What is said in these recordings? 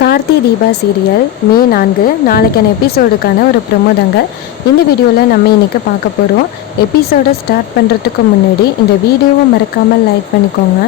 Karthi Deepa serial மே 4 நாளைக்கான எபிசோடுக்கான ஒரு ப்ரொமோதாங்க இந்த வீடியோவில் நம்ம இன்றைக்கி பார்க்க போகிறோம். எபிசோடை ஸ்டார்ட் பண்ணுறதுக்கு முன்னாடி இந்த வீடியோவை மறக்காமல் லைக் பண்ணிக்கோங்க.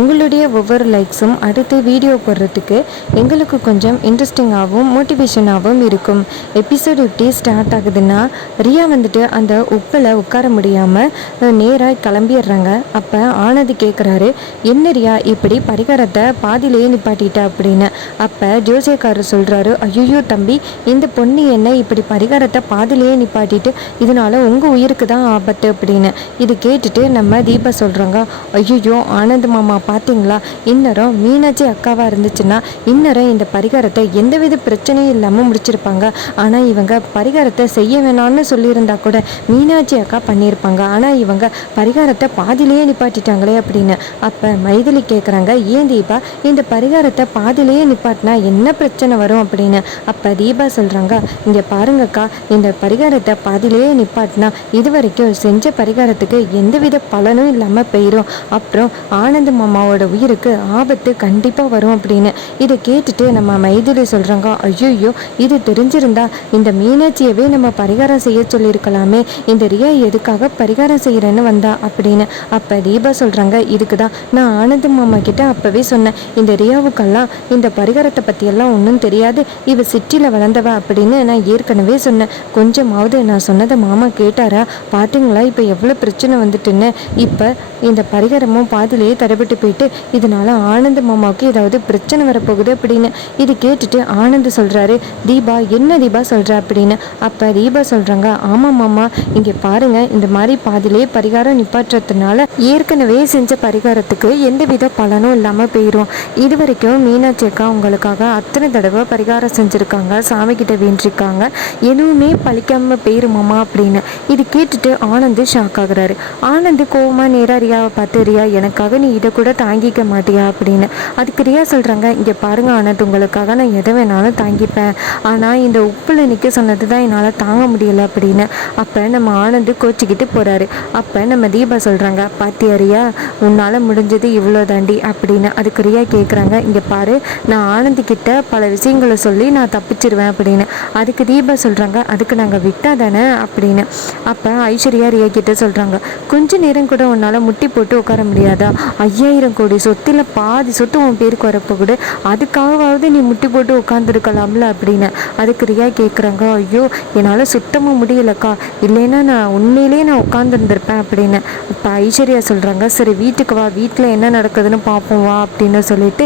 உங்களுடைய ஒவ்வொரு லைக்ஸும் அடுத்து வீடியோ போடுறதுக்கு எங்களுக்கு கொஞ்சம் இன்ட்ரெஸ்டிங்காகவும் மோட்டிவேஷனாகவும் இருக்கும். எபிசோடு எப்படி ஸ்டார்ட் ஆகுதுன்னா, ரியா வந்துட்டு அந்த உப்பில் உட்கார முடியாமல் நேராக கிளம்பிடுறாங்க. அப்போ ஆனந்த் கேட்குறாரு, என்ன ரியா இப்படி பரிகாரத்தை பாதியிலேயே நிப்பாட்டிட்ட அப்படின்னு. அப்போ ஜோசியக்காரர் சொல்கிறாரு, ஐயோ தம்பி, இந்த பொண்ணு என்ன இப்படி பரிகாரத்தை பாதிலேயே நிப்பாட்டிட்டு இதனால உங்கள் உயிருக்கு தான் ஆபத்து அப்படின்னு. இது கேட்டுட்டு நம்ம தீபா சொல்கிறாங்க, ஐயோ ஆனந்த் மாமா பார்த்தீங்களா, இன்னரும் மீனாட்சி அக்காவாக இருந்துச்சுன்னா இன்னரும் இந்த பரிகாரத்தை எந்தவித பிரச்சனையும் இல்லாமல் முடிச்சிருப்பாங்க. ஆனால் இவங்க பரிகாரத்தை செய்ய வேணாம்னு சொல்லியிருந்தா கூட மீனாட்சி அக்கா பண்ணியிருப்பாங்க. ஆனால் இவங்க பரிகாரத்தை பாதிலேயே நிப்பாட்டிட்டாங்களே அப்படின்னு. அப்போ மைதிலி கேட்குறாங்க, ஏன் தீபா இந்த பரிகாரத்தை பாதிலேயே நிப்பாட்டினா என்ன பிரச்சனை வரும் அப்படின்னு. அப்போ தீபா சொல்கிறாங்க, இங்கே பாருங்கக்கா, இந்த பரிகாரத்தை பாதிலேயே நிப்பாட்டினா இது வரைக்கும் செஞ்ச பரிகாரத்துக்கு எந்தவித பலனும் இல்லாமல் போயிடும். அப்புறம் ஆனந்த் மாமாவோட உயிருக்கு ஆபத்து கண்டிப்பாக வரும் அப்படின்னு. இதை கேட்டுட்டு நம்ம மைதிலி சொல்கிறாங்க, ஐயோ இது தெரிஞ்சிருந்தா இந்த மீனாட்சியவே நம்ம பரிகாரம் செய்ய சொல்லியிருக்கலாமே, இந்த ரியா எதுக்காக பரிகாரம் செய்கிறேன்னு வந்தா அப்படின்னு. அப்போ தீபா சொல்கிறாங்க, இதுக்கு தான் நான் ஆனந்த் மாமா கிட்ட அப்போவே சொன்னேன், இந்த ரியாவுக்கெல்லாம் இந்த பரிகாரத்தை பற்றியெல்லாம் ஒன்றும் தெரியாது, இவ சிட்டியில் வளர்ந்தவ அப்படின்னு நான் ஏற்கனவே சொன்னேன். கொஞ்சமாவது நான் சொன்னதை மாமா கேட்டாரா? பார்த்தீங்களா இப்போ எவ்வளோ பிரச்சனை வந்துட்டுன்னு. இப்போ இந்த பரிகாரமும் பாதிலேயே தடைபட்டு போயிட்டு இதனால ஆனந்த் மாமாவுக்கு ஏதாவது பிரச்சனை வரப்போகுது அப்படின்னு. இது கேட்டுட்டு ஆனந்த் சொல்கிறாரு, தீபா என்ன தீபா சொல்கிற அப்படின்னு. அப்போ தீபா சொல்கிறாங்க, ஆமாம் மாமா, இங்கே பாருங்க, இந்த மாதிரி பாதிலேயே பரிகாரம் நிப்பாட்டுறதுனால ஏற்கனவே செஞ்ச பரிகாரத்துக்கு எந்தவித பலனும் இல்லாமல் போயிடும். இது வரைக்கும் மீனாட்சி அக்கா உங்களுக்காக அத்தனை தடவை பரிகாரம் செஞ்சுருக்காங்க, சாமி கிட்ட வேண்டிருக்காங்க, எதுவுமே பழிக்காமல் போயிருமாமா அப்படின்னு. இது கேட்டுட்டு ஆனந்த் ஷாக் ஆகுறாரு. ஆனந்த் கோவமாக நேராக ரியாவை பார்த்து, ரியா எனக்காக நீ இதை கூட தாங்கிக்க மாட்டியா அப்படின்னு. அதுக்கு ரியா சொல்கிறாங்க, இங்கே பாருங்க ஆனந்த், உங்களுக்காக நான் எதை வேணாலும் தாங்கிப்பேன், ஆனால் இந்த உப்பில் நிற்க சொன்னது தான் என்னால் தாங்க முடியலை அப்படின்னு. அப்போ நம்ம ஆனந்த் கோச்சிக்கிட்டு போகிறாரு. அப்போ நம்ம தீபா சொல்கிறாங்க, பாத்தியா ரியா, உன்னால் முடிஞ்சது இவ்வளோ தாண்டி அப்படின்னு. அதுக்கு ரியா கேட்குறாங்க, இங்கே பாரு, நான் ஆனந்த் கிட்ட பல விஷயங்களை சொல்லி நான் தப்பிச்சிருவேன் அப்படின்னு. அதுக்கு தீபா சொல்கிறாங்க, அதுக்கு நாங்கள் விட்டா தானே அப்படின்னு. அப்போ ஐஸ்வர்யா ரியா கிட்ட சொல்கிறாங்க, கொஞ்ச நேரம் கூட உன்னால் முட்டி போட்டு உட்கார முடியாதா? 5000 கோடி சொத்தில் பாதி சொத்து உன் பேருக்கு வரப்போகுது, அதுக்காகவாவது நீ முட்டி போட்டு உட்காந்துருக்கலாம்ல அப்படின்னு. அதுக்கு ரியா கேட்குறாங்க, ஐயோ என்னால் சுத்தமாக முடியலக்கா, இல்லைன்னா நான் உண்மையிலே நான் உட்காந்துருந்துருப்பேன் அப்படின்னு. இப்போ ஐஸ்வர்யா சொல்கிறாங்க, சரி வீட்டுக்கு வா, வீட்டில் என்ன நடக்குதுன்னு பார்ப்போம் வா அப்படின்னு சொல்லிட்டு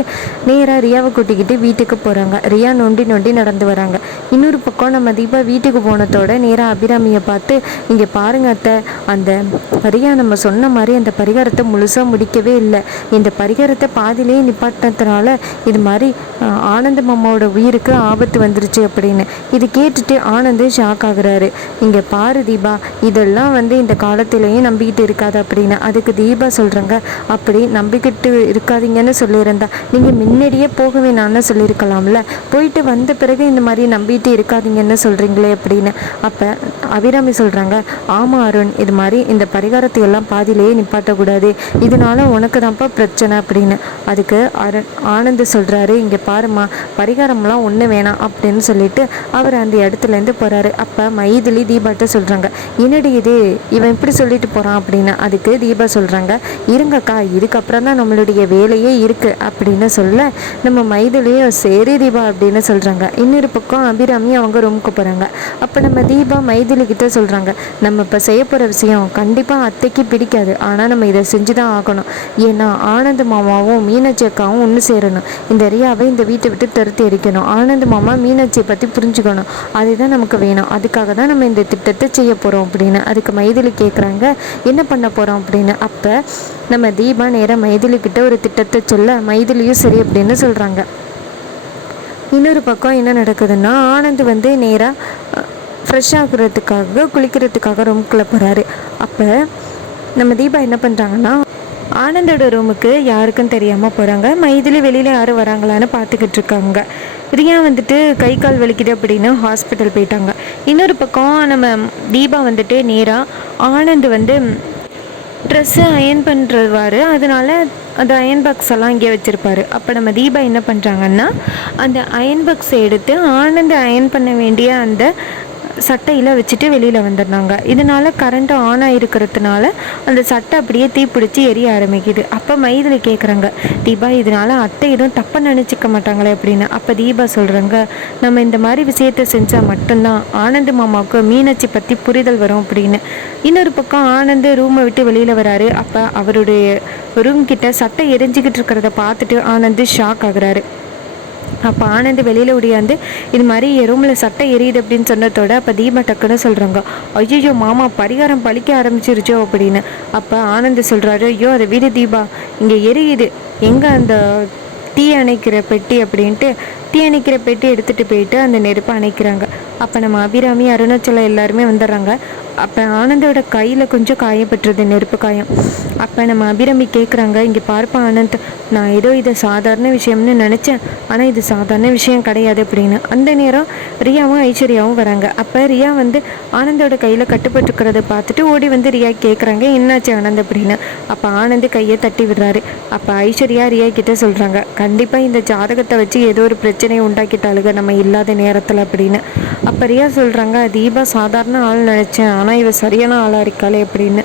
நேராக ரியாவை கூட்டிக்கிட்டு வீட்டுக்கு போகிறாங்க. ரியா நொண்டி நொண்டி நடந்து வராங்க. இன்னொரு பக்கம் நம்ம தீபா வீட்டுக்கு போனதோட நேராக அபிராமியை பார்த்து, இங்கே பாருங்க அத்தை, அந்த ரியா நம்ம சொன்ன மாதிரி அந்த பரிகாரத்தை முழுசாக முடிக்கவே இல்லை, இந்த பரிகாரத்தை பாதிலேயே நிப்பாட்டினதுனால இது மாதிரி ஆனந்த மாமாவோட உயிருக்கு ஆபத்து வந்துருச்சு அப்படின்னு. இது கேட்டுட்டு ஆனந்த் ஷாக் ஆகுறாரு. இங்கே பாரு தீபா, இதெல்லாம் இந்த காலத்திலையும் நம்பிக்கிட்டு இருக்காது அப்படின்னு. அதுக்கு தீபா சொல்கிறாங்க, அப்படி நம்பிக்கிட்டு இருக்காதீங்கன்னு சொல்லியிருந்தா நீங்கள் முன்னாடியே போக வேணான்னு சொல்லியிருக்கலாம்ல, போயிட்டு வந்த பிறகு இந்த மாதிரி நம்பிட்டு இருக்காதீங்கன்னு சொல்கிறீங்களே அப்படின்னு. அப்போ அபிராமி சொல்கிறாங்க, ஆமாம் அருண், இது மாதிரி இந்த பரிகாரத்தை எல்லாம் பாதியிலேயே நிப்பாட்டக்கூடாது, இதனால உனக்கு தான்ப்பா பிரச்சனை அப்படின்னு. அதுக்கு ஆனந்த் சொல்கிறாரு, இங்கே பாருமா, பரிகாரம்லாம் ஒன்று வேணாம் அப்படின்னு சொல்லிட்டு அவர் அந்த இடத்துலேருந்து போகிறாரு. அப்போ மைதிலி தீபாட்ட சொல்கிறாங்க, என்னடி இது, இவன் இப்படி சொல்லிட்டு போகிறான் அப்படின்னு. அதுக்கு தீபா சொல்கிறாங்க, இருங்கக்கா, இதுக்கப்புறம் தான் நம்மளுடைய வேலையே இருக்குது அப்படின்னு சொல்ல நம்ம மைதிலியும் சரி தீபா அப்படின்னு சொல்கிறாங்க. இன்னொரு பக்கம் அபிராமி அவங்க ரூமுக்கு போகிறாங்க. அப்போ நம்ம தீபா மைதிலி கிட்ட சொல்கிறாங்க, நம்ம இப்போ செய்ய போகிற விஷயம் கண்டிப்பாக அத்தைக்கு பிடிக்காது, ஆனால் நம்ம இதை செஞ்சு தான் ஆகணும், ஏன்னா ஆனந்த் மாமாவும் மீனாட்சி அக்காவும் ஒன்று சேரணும், இந்த ரியாவை இந்த வீட்டை விட்டு துரத்தி அடிக்கணும், ஆனந்த் மாமா மீனாட்சியை பற்றி புரிஞ்சுக்கணும், அதுதான் நமக்கு வேணும், அதுக்காக தான் நம்ம இந்த திட்டத்தை செய்ய போகிறோம் அப்படின்னு. அதுக்கு மைதிலி கேட்குறாங்க, என்ன பண்ண போகிறோம் அப்படின்னு. அப்போ நம்ம தீபா நேராக மைதிலி கிட்ட ஒரு திட்டத்தை சொல்ல மைதிலியும் சரி அப்படின்னு சொல்கிறாங்க. இன்னொரு பக்கம் என்ன நடக்குதுன்னா, ஆனந்த் நேராக ஃப்ரெஷ் ஆகுறதுக்காக குளிக்கிறதுக்காக ரூமுக்குள்ளே போகிறாரு. அப்போ நம்ம தீபா என்ன பண்ணுறாங்கன்னா, ஆனந்தோட ரூமுக்கு யாருக்கும் தெரியாமல் போகிறாங்க. மைதிலி வெளியில் யாரும் வராங்களான்னு பார்த்துக்கிட்டு இருக்காங்க. ரியா கை கால் வலிக்குது அப்படின்னு ஹாஸ்பிட்டல் போயிட்டாங்க. இன்னொரு பக்கம் நம்ம தீபா நேராக ஆனந்த் ட்ரெஸ்ஸு அயன் பண்ணுறவாரு. அதனால அந்த அயன் பாக்ஸ் எல்லாம் இங்கே வச்சுருப்பாரு. அப்போ நம்ம தீபா என்ன பண்ணுறாங்கன்னா, அந்த அயன் பாக்ஸை எடுத்து ஆனந்த் அயன் பண்ண வேண்டிய அந்த சட்டையில் வச்சுட்டு வெளியில் வந்துடுறாங்க. இதனால் கரண்ட்டு ஆன் ஆகிருக்கிறதுனால அந்த சட்டை அப்படியே தீப்பிடிச்சி எரிய ஆரம்பிக்குது. அப்போ மைதிலி கேட்குறாங்க, தீபா இதனால் அத்தை எதுவும் தப்பாக நினச்சிக்க மாட்டாங்களே அப்படின்னு. அப்போ தீபா சொல்கிறாங்க, நம்ம இந்த மாதிரி விஷயத்தை செஞ்சால் மட்டும்தான் ஆனந்த் மாமாவுக்கு மீனாட்சி பற்றி புரிதல் வரும் அப்படின்னு. இன்னொரு பக்கம் ஆனந்த் ரூமை விட்டு வெளியில் வராரு. அப்போ அவருடைய ரூம் கிட்ட சட்டை எரிஞ்சிக்கிட்டு இருக்கிறத பார்த்துட்டு ஆனந்த் ஷாக் ஆகுறாரு. அப்போ ஆனந்த் வெளியில் ஓடியாந்து இது மாதிரி என் ரூமில் சட்டை எரியுது அப்படின்னு சொன்னதோட அப்போ தீபா டக்குன்னு சொல்கிறாங்க, ஐயோ மாமா பரிகாரம் பழிக்க ஆரம்பிச்சிருச்சோ அப்படின்னு. அப்போ ஆனந்த் சொல்கிறாரு, ஐயோ அதை வீடு தீபா, இங்கே எரியுது, எங்கே அந்த தீ அணைக்கிற பெட்டி அப்படின்ட்டு தீ அணைக்கிற பெட்டி எடுத்துகிட்டு போயிட்டு அந்த நெருப்பை அணைக்கிறாங்க. அப்போ நம்ம அபிராமி அருணாச்சலம் எல்லாருமே வந்துடுறாங்க. அப்போ ஆனந்தோட கையில் கொஞ்சம் காயப்பட்டுருது, நெருப்பு காயம். அப்போ நம்ம அபிராமி கேட்குறாங்க, இங்கே பார்ப்பா ஆனந்த், நான் ஏதோ இதை சாதாரண விஷயம்னு நினச்சேன், ஆனால் இது சாதாரண விஷயம் கிடையாது அப்படின்னு. அந்த நேரம் ரியாவும் ஐஸ்வர்யாவும் வராங்க. அப்போ ரியா வந்து ஆனந்தோட கையில் கட்டுப்பட்டுருக்கிறத பார்த்துட்டு ஓடி வந்து ரியா கேட்குறாங்க, என்னாச்சு ஆனந்த் அப்படின்னு. அப்போ ஆனந்த் கையை தட்டி விடுறாரு. அப்போ ஐஸ்வர்யா ரியா கிட்டே சொல்கிறாங்க, கண்டிப்பாக இந்த ஜாதகத்தை வச்சு ஏதோ ஒரு பிரச்சனையை உண்டாக்கிட்டாளுங்க நம்ம இல்லாத நேரத்தில் அப்படின்னு. அப்போ ரியா சொல்கிறாங்க, தீபா சாதாரண ஆள் நினச்சேன், ஆனால் இவ சரியான ஆளாக இருக்காளே அப்படின்னு.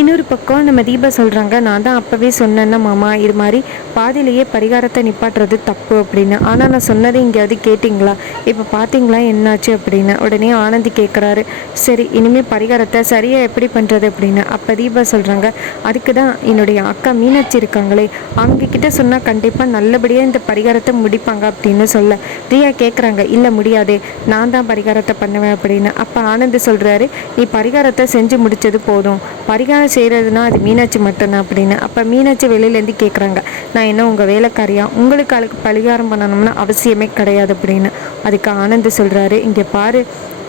இன்னொரு பக்கம் நம்ம தீபா சொல்கிறாங்க, நான் தான் அப்போவே சொன்னேன்னா மாமா, இது மாதிரி பாதியிலேயே பரிகாரத்தை நிப்பாட்டுறது தப்பு அப்படின்னு. ஆனால் நான் சொன்னதை எங்கேயாவது கேட்டிங்களா, இப்போ பார்த்தீங்களா என்னாச்சு அப்படின்னு. உடனே ஆனந்தி கேட்குறாரு, சரி இனிமேல் பரிகாரத்தை சரியாக எப்படி பண்ணுறது அப்படின்னு. அப்போ தீபா சொல்கிறாங்க, அதுக்கு தான் என்னுடைய அக்கா மீனாட்சி இருக்காங்களே, அவங்கக்கிட்ட சொன்னால் கண்டிப்பாக நல்லபடியாக இந்த பரிகாரத்தை முடிப்பாங்க அப்படின்னு சொல்ல ரியா கேட்குறாங்க, இல்லை முடியாதே, நான் தான் பரிகாரத்தை பண்ணுவேன் அப்படின்னு. அப்போ ஆனந்த் சொல்கிறாரு, நீ பரிகாரத்தை செஞ்சு முடித்தது போதும், பரிகாரம் செய்கிறதுனா அது மீனாட்சி மட்டும்தான் அப்படின்னு. அப்போ மீனாட்சி வெளியிலேருந்து கேட்குறாங்க, நான் என்ன உங்கள் வேலைக்காரியா, உங்களுக்கு அதுக்கு பரிகாரம் பண்ணணும்னு அவசியமே கிடையாது அப்படின்னு. அதுக்கு ஆனந்த் சொல்கிறாரு, இங்கே பாரு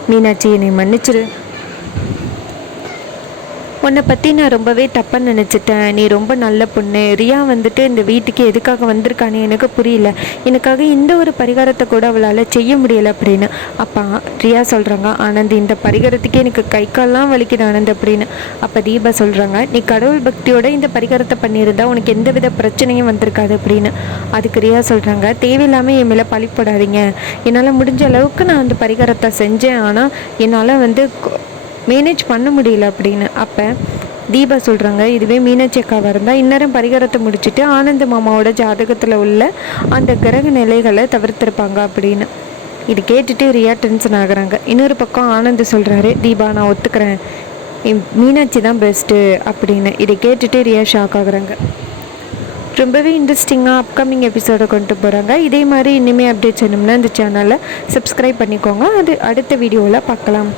மீனாட்சி, என்னை மன்னிச்சிரு, உன்னை பற்றி நான் ரொம்பவே தப்பாக நினச்சிட்டேன், நீ ரொம்ப நல்ல பொண்ணு. ரியா வந்துட்டு இந்த வீட்டுக்கு எதுக்காக வந்திருக்கானே எனக்கு புரியல, எனக்காக இந்த ஒரு பரிகாரத்தை கூட அவளால் செய்ய முடியலை அப்படின்னு. அப்போ ரியா சொல்கிறாங்க, ஆனந்த் இந்த பரிகாரத்துக்கே எனக்கு கை கால்லாம் வலிக்குது ஆனந்த் அப்படின்னு. அப்போ தீபா சொல்கிறாங்க, நீ கடவுள் பக்தியோட இந்த பரிகாரத்தை பண்ணியிருந்தா உனக்கு எந்த வித பிரச்சனையும் வந்திருக்காது அப்படின்னு. அதுக்கு ரியா சொல்கிறாங்க, தேவையில்லாமல் என் மேலே பழி போடாதீங்க, என்னால் முடிஞ்ச அளவுக்கு நான் அந்த பரிகாரத்தை செஞ்சேன், ஆனால் என்னால் வந்து மேனேஜ் பண்ண முடியல அப்படின்னு. அப்போ தீபா சொல்கிறாங்க, இதுவே மீனாட்சி அக்காவாக இருந்தால் இந்நேரம் பரிகாரத்தை முடிச்சுட்டு ஆனந்த மாமாவோட ஜாதகத்தில் உள்ள அந்த கிரக நிலைகளை தவிர்த்திருப்பாங்க அப்படின்னு. இது கேட்டுட்டு ரியா டென்ஷன் ஆகுறாங்க. இன்னொரு பக்கம் ஆனந்த் சொல்கிறாரு, தீபா நான் ஒத்துக்கிறேன், மீனாட்சி தான் பெஸ்ட்டு அப்படின்னு. இதை கேட்டுட்டு ரியா ஷாக் ஆகுறாங்க. ரொம்பவே இன்ட்ரெஸ்டிங்காக அப்கமிங் எபிசோடை கொண்டு போகிறாங்க. இதே மாதிரி இனிமேல் அப்டேட்ஸ் வேணும்னா இந்த சேனலை சப்ஸ்கிரைப் பண்ணிக்கோங்க. அது அடுத்த வீடியோவில் பார்க்கலாம்.